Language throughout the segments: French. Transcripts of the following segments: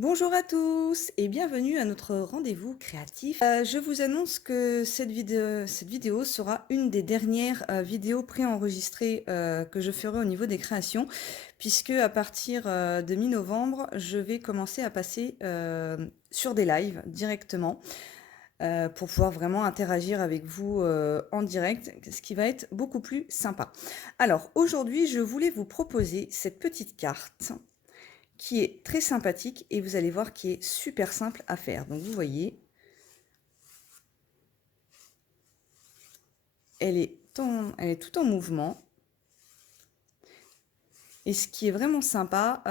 Bonjour à tous et bienvenue à notre rendez-vous créatif. Je vous annonce que cette vidéo sera une des dernières vidéos préenregistrées que je ferai au niveau des créations, puisque à partir de mi-novembre, je vais commencer à passer sur des lives directement pour pouvoir vraiment interagir avec vous en direct, ce qui va être beaucoup plus sympa. Alors aujourd'hui, je voulais vous proposer cette petite carte qui est très sympathique et vous allez voir qui est super simple à faire. Donc vous voyez, elle est tout en mouvement. Et ce qui est vraiment sympa,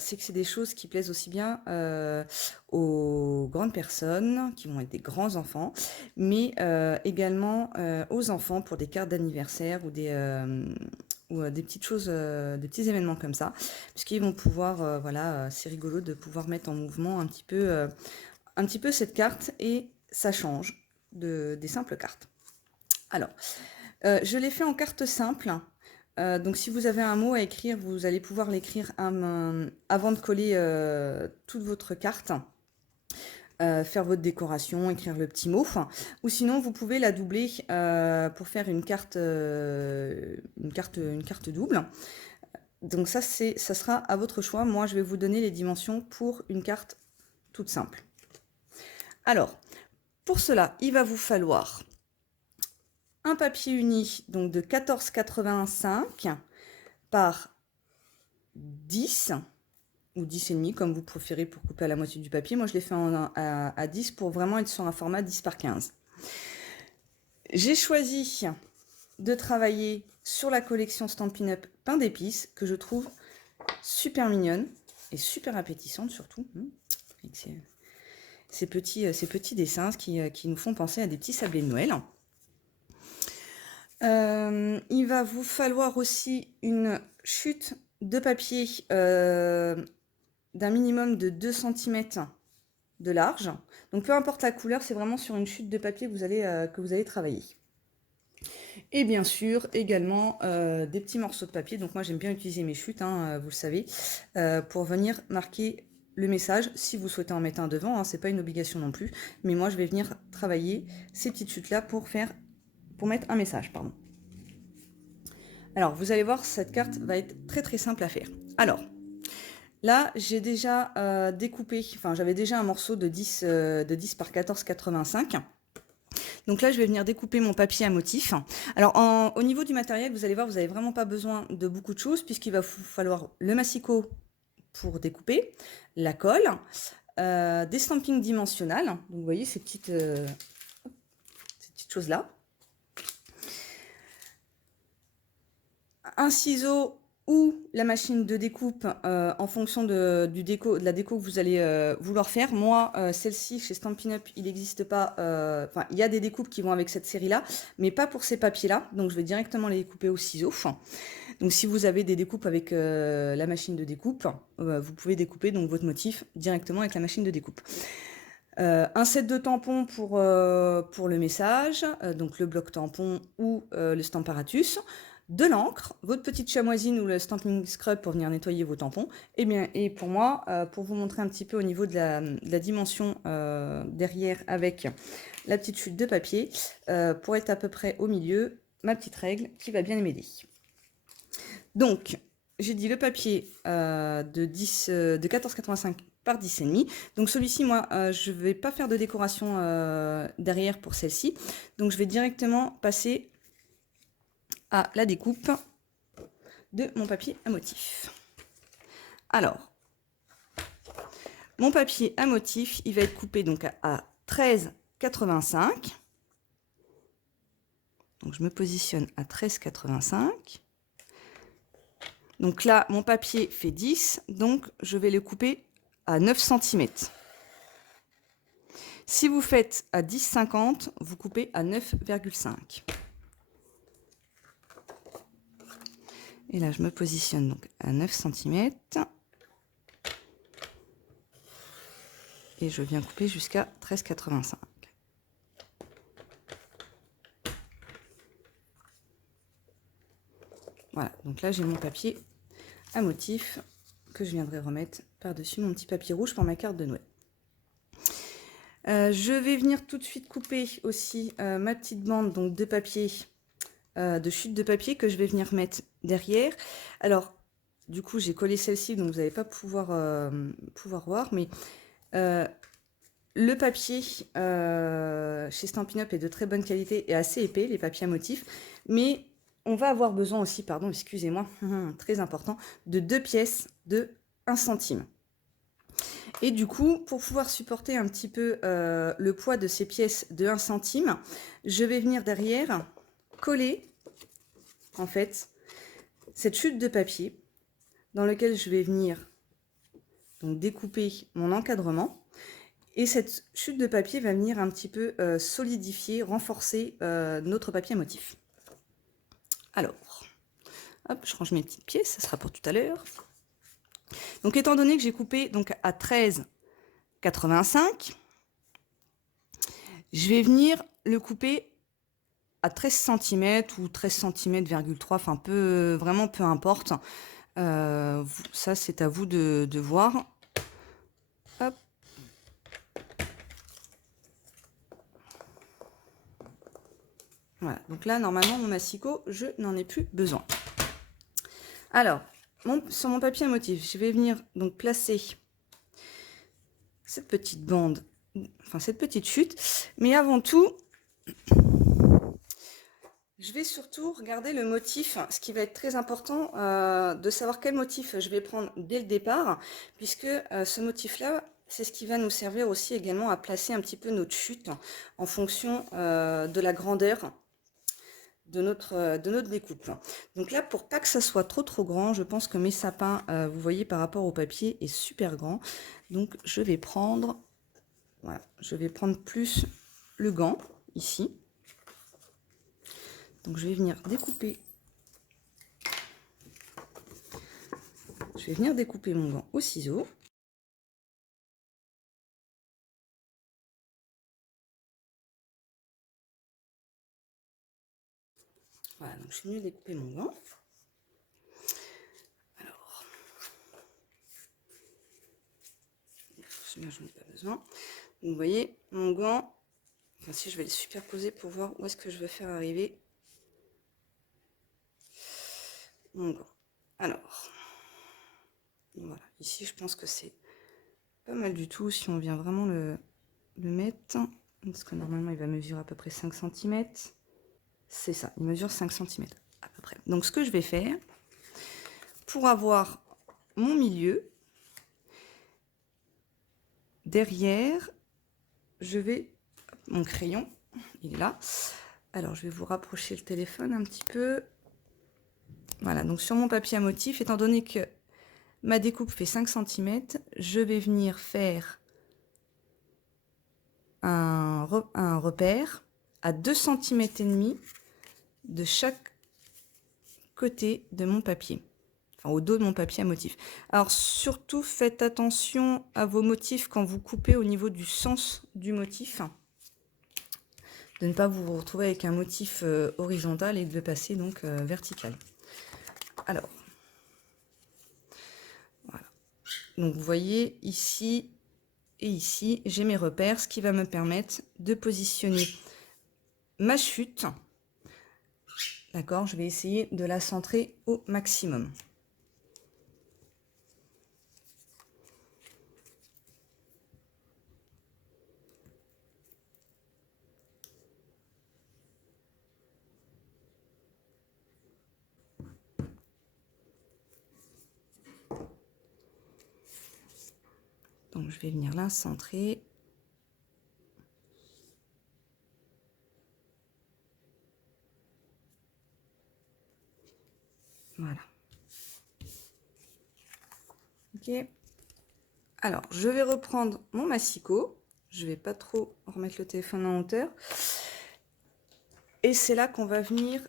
c'est que c'est des choses qui plaisent aussi bien aux grandes personnes, qui vont être des grands enfants, mais également aux enfants pour des cartes d'anniversaire ou des petites choses, des petits événements comme ça, puisqu'ils vont pouvoir, voilà, c'est rigolo de pouvoir mettre en mouvement un petit peu cette carte et ça change des simples cartes. Alors, je l'ai fait en carte simple. Donc si vous avez un mot à écrire, vous allez pouvoir l'écrire avant de coller toute votre carte. Faire votre décoration, écrire le petit mot. Ou sinon, vous pouvez la doubler pour faire une carte double. Donc ça sera à votre choix. Moi, je vais vous donner les dimensions pour une carte toute simple. Alors, pour cela, il va vous falloir un papier uni donc de 14,85 par 10 ou 10,5 comme vous préférez pour couper à la moitié du papier. Moi je l'ai fait à 10 pour vraiment être sur un format 10 par 15. J'ai choisi de travailler sur la collection Stampin' Up pain d'épices que je trouve super mignonne et super appétissante surtout. Avec ces petits dessins qui nous font penser à des petits sablés de Noël. Il va vous falloir aussi une chute de papier d'un minimum de 2 cm de large. Donc peu importe la couleur, c'est vraiment sur une chute de papier que vous allez travailler. Et bien sûr, également des petits morceaux de papier. Donc moi j'aime bien utiliser mes chutes, vous le savez, pour venir marquer le message. Si vous souhaitez en mettre un devant, c'est pas une obligation non plus. Mais moi je vais venir travailler ces petites chutes-là pour mettre un message, pardon. Alors, vous allez voir, cette carte va être très très simple à faire. Alors, là, j'ai déjà découpé, enfin, j'avais déjà un morceau de 10 par 14,85. Donc là, je vais venir découper mon papier à motif. Alors, au niveau du matériel, vous allez voir, vous n'avez vraiment pas besoin de beaucoup de choses, puisqu'il va vous falloir le massicot pour découper, la colle, des stampings dimensionnels. Donc, vous voyez ces petites choses-là. Un ciseau ou la machine de découpe en fonction de la déco que vous allez vouloir faire. Moi, celle-ci, chez Stampin' Up, il n'existe pas... Enfin, il y a des découpes qui vont avec cette série-là, mais pas pour ces papiers-là. Donc, je vais directement les découper au ciseau. Donc, si vous avez des découpes avec la machine de découpe, vous pouvez découper donc, votre motif directement avec la machine de découpe. Un set de tampons pour le message, donc le bloc tampon ou le Stamparatus, de l'encre, votre petite chamoisine ou le Stamping Scrub pour venir nettoyer vos tampons, et pour moi, pour vous montrer un petit peu au niveau de la dimension derrière avec la petite chute de papier, pour être à peu près au milieu, ma petite règle qui va bien m'aider. Donc, j'ai dit le papier de 14,85 par 10,5. Donc celui-ci, moi, je ne vais pas faire de décoration derrière pour celle-ci. Donc je vais directement passer à la découpe de mon papier à motif. Alors, mon papier à motif, il va être coupé donc à 13,85. Donc je me positionne à 13,85. Donc là, mon papier fait 10, donc je vais le couper à 9 cm. Si vous faites à 10,50, vous coupez à 9,5. Et là, je me positionne donc à 9 cm. Et je viens couper jusqu'à 13,85. Voilà, donc là, j'ai mon papier à motif que je viendrai remettre par-dessus mon petit papier rouge pour ma carte de Noël. Je vais venir tout de suite couper aussi ma petite bande donc de papier, de chute de papier que je vais venir mettre derrière. Alors, du coup, j'ai collé celle-ci, donc vous n'allez pas pouvoir voir, mais le papier chez Stampin' Up est de très bonne qualité et assez épais, les papiers à motifs, mais on va avoir besoin aussi, pardon, excusez-moi, très important, de 2 pièces de 1 centime. Et du coup, pour pouvoir supporter un petit peu le poids de ces pièces de 1 centime, je vais venir derrière coller, en fait, cette chute de papier dans lequel je vais venir donc découper mon encadrement. Et cette chute de papier va venir un petit peu solidifier, renforcer notre papier à motif. Alors, hop, je range mes petites pièces, ça sera pour tout à l'heure. Donc, étant donné que j'ai coupé donc, à 13,85, je vais venir le couper à 13 cm ou 13 cm,3, enfin vraiment peu importe. Ça, c'est à vous de voir. Hop. Voilà, donc là, normalement, mon massicot, je n'en ai plus besoin. Alors, sur mon papier à motif, je vais venir donc placer cette petite bande, enfin cette petite chute. Mais avant tout, je vais surtout regarder le motif, ce qui va être très important de savoir quel motif je vais prendre dès le départ, puisque ce motif-là, c'est ce qui va nous servir aussi également à placer un petit peu notre chute en fonction de la grandeur de notre découpe. Donc là, pour pas que ça soit trop grand, je pense que mes sapins, vous voyez par rapport au papier, est super grand. Donc je vais prendre, voilà, je vais prendre plus le gant ici. Donc je vais venir découper. Je vais venir découper mon gant au ciseau. Voilà, donc je suis venue découper mon gant. Alors, je n'en ai pas besoin. Donc vous voyez, mon gant, enfin si je vais le superposer pour voir où est-ce que je veux faire arriver mon gant. Alors, voilà, ici je pense que c'est pas mal du tout si on vient vraiment le mettre. Parce que normalement il va mesurer à peu près 5 cm. C'est ça, il mesure 5 cm à peu près. Donc ce que je vais faire, pour avoir mon milieu, derrière, je vais, mon crayon, il est là. Alors je vais vous rapprocher le téléphone un petit peu. Voilà, donc sur mon papier à motif, étant donné que ma découpe fait 5 cm, je vais venir faire un repère à 2 cm et demi de chaque côté de mon papier, enfin au dos de mon papier à motif. Alors surtout faites attention à vos motifs quand vous coupez au niveau du sens du motif, de ne pas vous retrouver avec un motif horizontal et de le passer donc vertical. Alors voilà, donc vous voyez ici et ici j'ai mes repères, ce qui va me permettre de positionner ma chute. D'accord, je vais essayer de la centrer au maximum. Donc je vais venir la centrer. Voilà. Ok. Alors, je vais reprendre mon massicot. Je vais pas trop remettre le téléphone en hauteur. Et c'est là qu'on va venir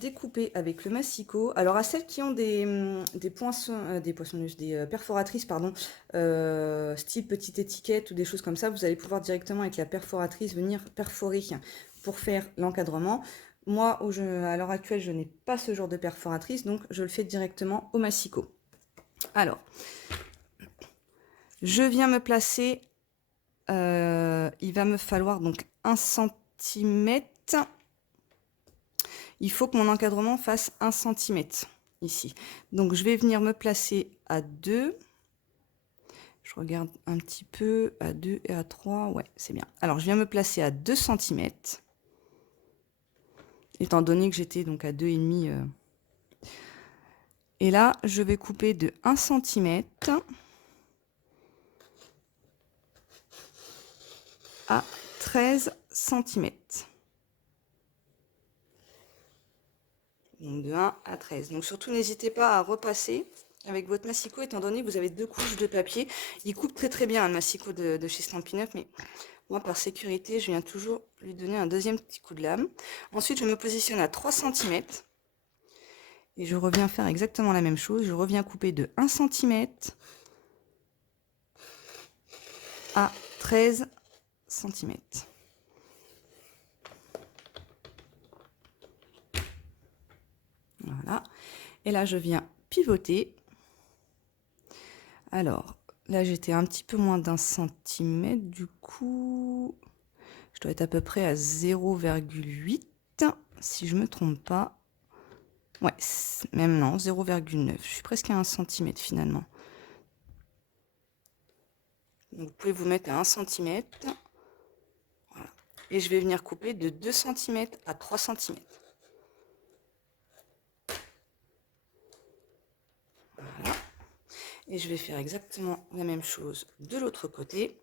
découper avec le massicot. Alors, à celles qui ont des perforatrices, pardon, style petite étiquette ou des choses comme ça, vous allez pouvoir directement avec la perforatrice venir perforer pour faire l'encadrement. Moi, à l'heure actuelle, je n'ai pas ce genre de perforatrice, donc je le fais directement au massicot. Alors, je viens me placer, il va me falloir donc 1 centimètre. Il faut que mon encadrement fasse 1 centimètre ici. Donc, je vais venir me placer à 2. Je regarde un petit peu à 2 et à 3. Ouais, c'est bien. Alors, je viens me placer à 2 centimètres. Étant donné que j'étais donc à 2,5. Et là, je vais couper de 1 centimètre à 13 centimètres. Donc de 1 à 13. Donc surtout, n'hésitez pas à repasser avec votre massicot, étant donné que vous avez 2 couches de papier. Il coupe très très bien, le massicot de chez Stampin' Up, mais moi, par sécurité, je viens toujours lui donner un deuxième petit coup de lame. Ensuite, je me positionne à 3 centimètres. Et je reviens faire exactement la même chose. Je reviens couper de 1 centimètre à 13 centimètres. Voilà. Et là, je viens pivoter. Alors, là, j'étais un petit peu moins d'1 centimètre. Du coup, je dois être à peu près à 0,8, si je ne me trompe pas. Ouais, même non, 0,9. Je suis presque à 1 centimètre finalement. Donc, vous pouvez vous mettre à 1 centimètre. Voilà. Et je vais venir couper de 2 centimètres à 3 centimètres. Voilà. Et je vais faire exactement la même chose de l'autre côté.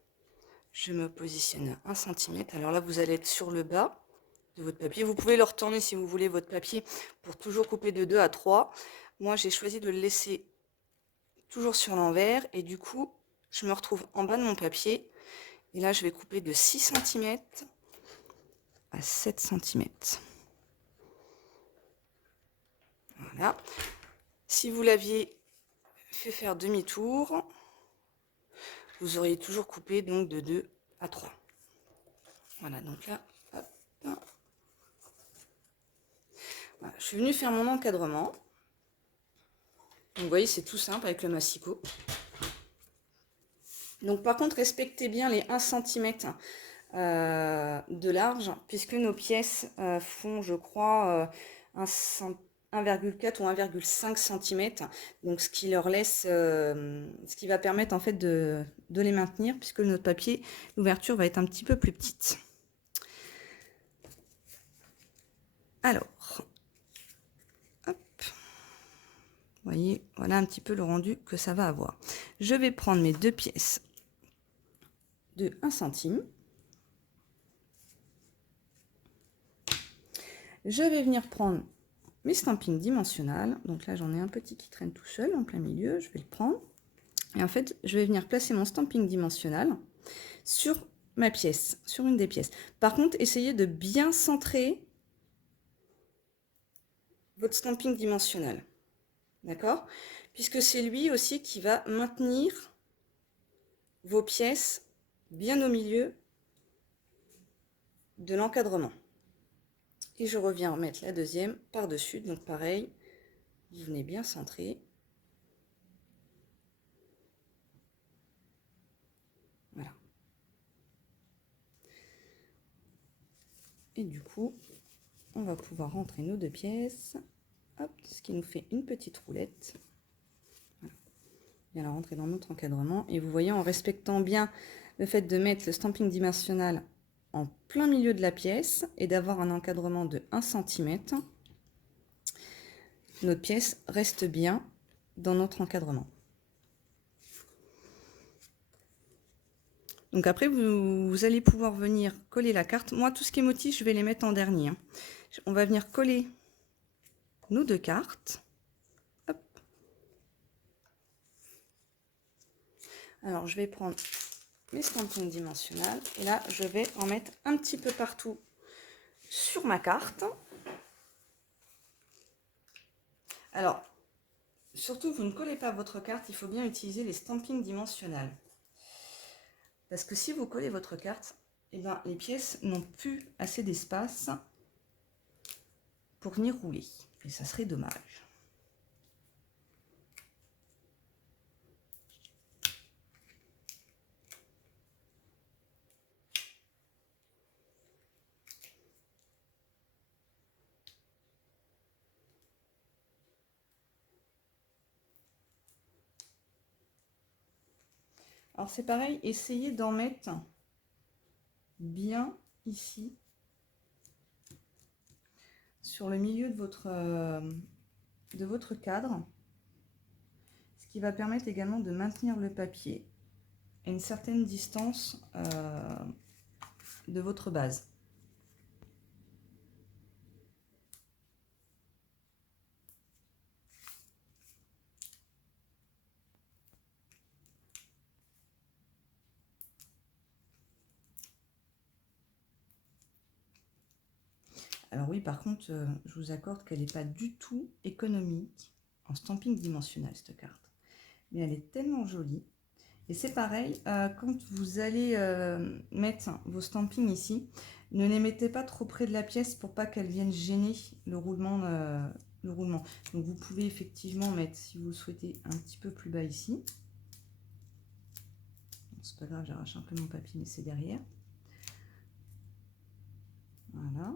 Je me positionne à 1 centimètre. Alors là, vous allez être sur le bas de votre papier. Vous pouvez le retourner si vous voulez votre papier pour toujours couper de 2 à 3. Moi, j'ai choisi de le laisser toujours sur l'envers. Et du coup, je me retrouve en bas de mon papier. Et là, je vais couper de 6 centimètres à 7 centimètres. Voilà. Si vous l'aviez fait faire demi-tour, vous auriez toujours coupé donc de 2 à 3. Voilà, donc là, hop, hop. Voilà, je suis venue faire mon encadrement. Donc, vous voyez, c'est tout simple avec le massicot. Donc, par contre, respectez bien les 1 cm de large, puisque nos pièces font, je crois, 1,4 ou 1,5 cm. Donc, ce qui leur laisse, ce qui va permettre en fait de les maintenir, puisque notre papier, l'ouverture va être un petit peu plus petite. Alors, hop. Vous voyez, voilà un petit peu le rendu que ça va avoir. Je vais prendre mes 2 pièces de 1 centime. Je vais venir prendre mes stampings dimensionnels. Donc là, j'en ai un petit qui traîne tout seul en plein milieu. Je vais le prendre. Et en fait, je vais venir placer mon stamping dimensionnel sur ma pièce, sur une des pièces. Par contre, essayez de bien centrer votre stamping dimensionnel. D'accord? Puisque c'est lui aussi qui va maintenir vos pièces bien au milieu de l'encadrement. Et je reviens mettre la deuxième par-dessus. Donc pareil, vous venez bien centrer. Voilà. Et du coup, on va pouvoir rentrer nos 2 pièces. Hop, ce qui nous fait une petite roulette. Voilà. Bien la rentrer dans notre encadrement. Et vous voyez, en respectant bien le fait de mettre le stamping dimensionnel en plein milieu de la pièce et d'avoir un encadrement de 1 cm, notre pièce reste bien dans notre encadrement. Donc après, vous allez pouvoir venir coller la carte. Moi, tout ce qui est motif, je vais les mettre en dernier. On va venir coller nos 2 cartes. Hop. Alors, je vais prendre mes stampings dimensionnels et là, je vais en mettre un petit peu partout sur ma carte. Alors, surtout, vous ne collez pas votre carte, il faut bien utiliser les stampings dimensionnels. Parce que si vous collez votre carte, eh ben, les pièces n'ont plus assez d'espace pour venir rouler. Et ça serait dommage. Alors c'est pareil, essayez d'en mettre bien ici, sur le milieu de votre cadre, ce qui va permettre également de maintenir le papier à une certaine distance de votre base. Alors oui, par contre, je vous accorde qu'elle n'est pas du tout économique en stamping dimensionnel, cette carte. Mais elle est tellement jolie. Et c'est pareil, quand vous allez mettre vos stampings ici, ne les mettez pas trop près de la pièce pour pas qu'elles viennent gêner le roulement. Donc vous pouvez effectivement mettre, si vous le souhaitez, un petit peu plus bas ici. C'est pas grave, j'arrache un peu mon papier, mais c'est derrière. Voilà.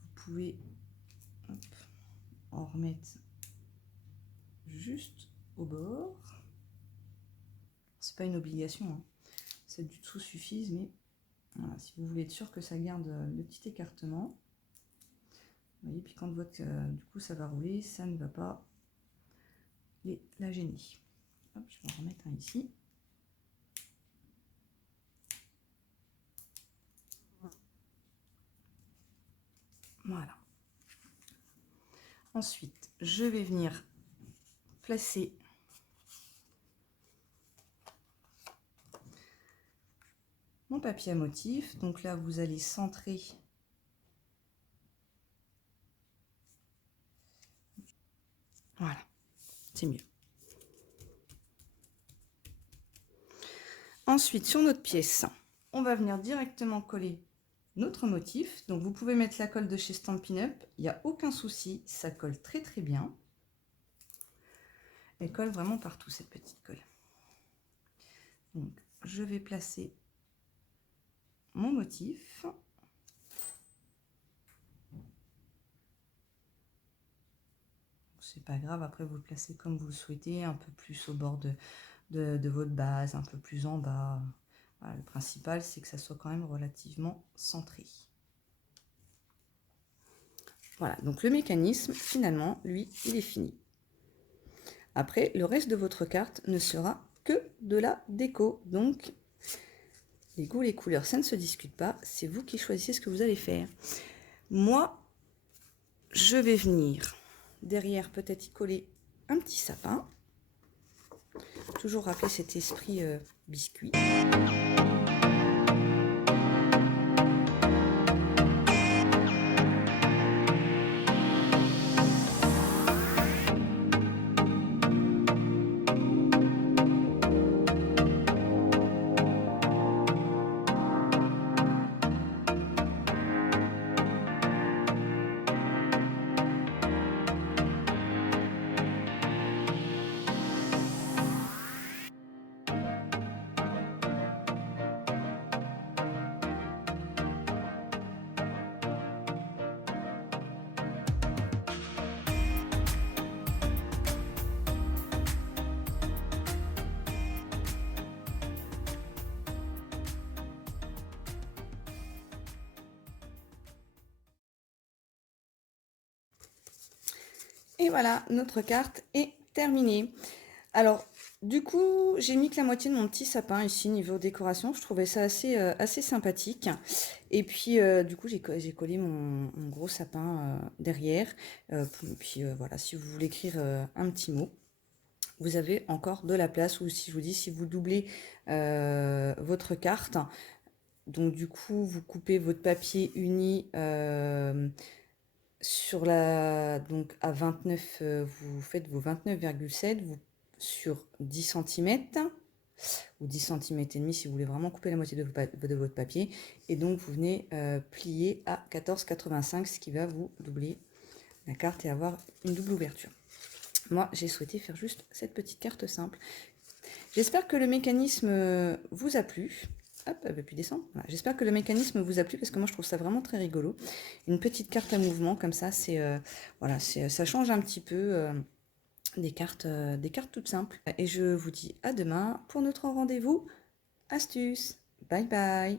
Vous pouvez en remettre juste au bord. C'est pas une obligation, hein. Celles du dessous suffisent, mais voilà, si vous voulez être sûr que ça garde le petit écartement. Vous voyez, puis quand du coup ça va rouler, ça ne va pas la gêner. Hop, je vais en remettre un ici. Voilà. Ensuite, je vais venir placer mon papier à motif. Donc là, vous allez centrer. Voilà, c'est mieux. Ensuite, sur notre pièce, on va venir directement coller notre motif. Donc vous pouvez mettre la colle de chez Stampin' Up, il n'y a aucun souci, ça colle très très bien. Elle colle vraiment partout, cette petite colle. Donc je vais placer mon motif. C'est pas grave, après vous le placez comme vous le souhaitez, un peu plus au bord de votre base, un peu plus en bas. Voilà, le principal, c'est que ça soit quand même relativement centré. Voilà, donc le mécanisme, finalement, lui, il est fini. Après, le reste de votre carte ne sera que de la déco. Donc, les goûts, les couleurs, ça ne se discute pas. C'est vous qui choisissez ce que vous allez faire. Moi, je vais venir derrière peut-être y coller un petit sapin. Toujours rappeler cet esprit biscuit. Et voilà, notre carte est terminée. Alors, du coup, j'ai mis que la moitié de mon petit sapin ici, niveau décoration. Je trouvais ça assez sympathique. Et puis, du coup, j'ai collé mon gros sapin derrière. Puis, voilà, si vous voulez écrire un petit mot, vous avez encore de la place. Ou si je vous dis, si vous doublez votre carte, donc du coup, vous coupez votre papier uni donc à 29, vous faites vos 29,7 sur 10 cm ou 10 cm et demi si vous voulez vraiment couper la moitié de votre papier, et donc vous venez plier à 14,85, ce qui va vous doubler la carte et avoir une double ouverture. Moi j'ai souhaité faire juste cette petite carte simple. J'espère que le mécanisme vous a plu. Hop, elle veut plus descendre. Voilà. J'espère que le mécanisme vous a plu, parce que moi je trouve ça vraiment très rigolo. Une petite carte à mouvement comme ça, voilà, ça change un petit peu des cartes toutes simples. Et je vous dis à demain pour notre rendez-vous astuce. Bye bye.